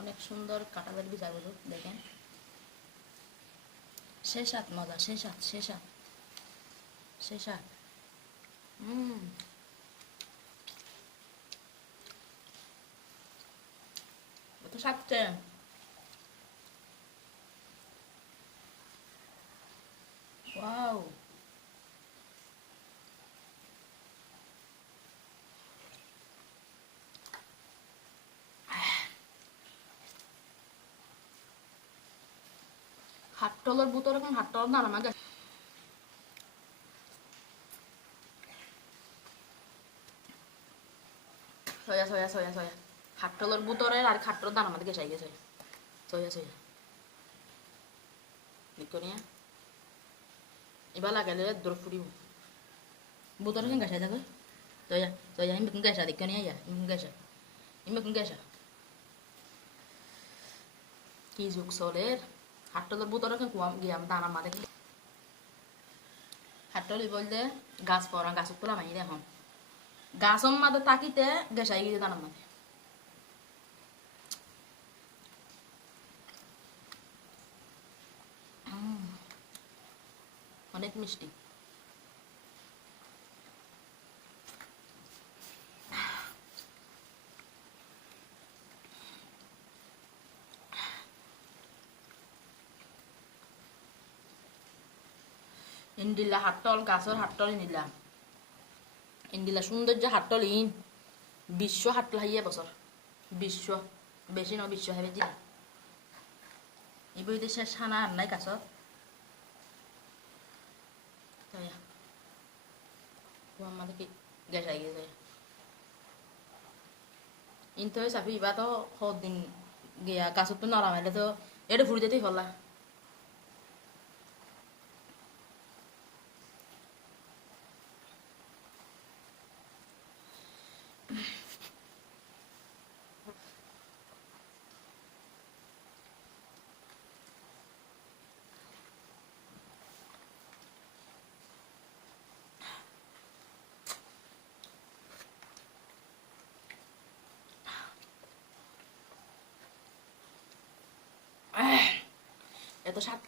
অনেক সুন্দর কাঁটাদার বিচারগুলো দেখেন। সে সাত মজা, সে সাত সে সাত হুম কত সাতটা ওয়াও হাট্টলের বুতর এখন হাট্টলের দাঁড়া মাগে সয়া সয়া সয়া সয়া। হাট্টলের বুতরের আর খাট্টলের দাঁড়া মাঝে গেছাই গেছে সয়া সয়া। নিকনিয়া এবার লাগালে দূর ফুরিব। বুতর কেন গেছাই দেখো? সয়া সয়া ইমে কোন গেছা দেখো নিয়া ইমে কোন গেছা ইমে কোন গেছা কি যুগ চলের? হাট্টলের কুয়াম গিয়াম দানা মা দেখি বলতে গাছ পড়া গাছ মাই এখন গাছম মাদে তাকিতে গেসাই গিয়ে দানা মাদে অনেক মিষ্টি ইন্দিলা হাট্টল গাছর হাট্টল ইন্দিলা ইন্দিলা সৌন্দর্য হাট্টল ইন। বিশ্ব হাট্টল হাইয়ে বছর বিশ্ব বেশি ন বিশ্ব হবে জিলা এই শেষ আর নাই তাই আমাদের কি গ্যাস গেছে ইনতো চাপি ইবা তো দিন গিয়া গাছত তো নরম হলে তো এটা ফুরি যেতেই ফলা এত স্বাদ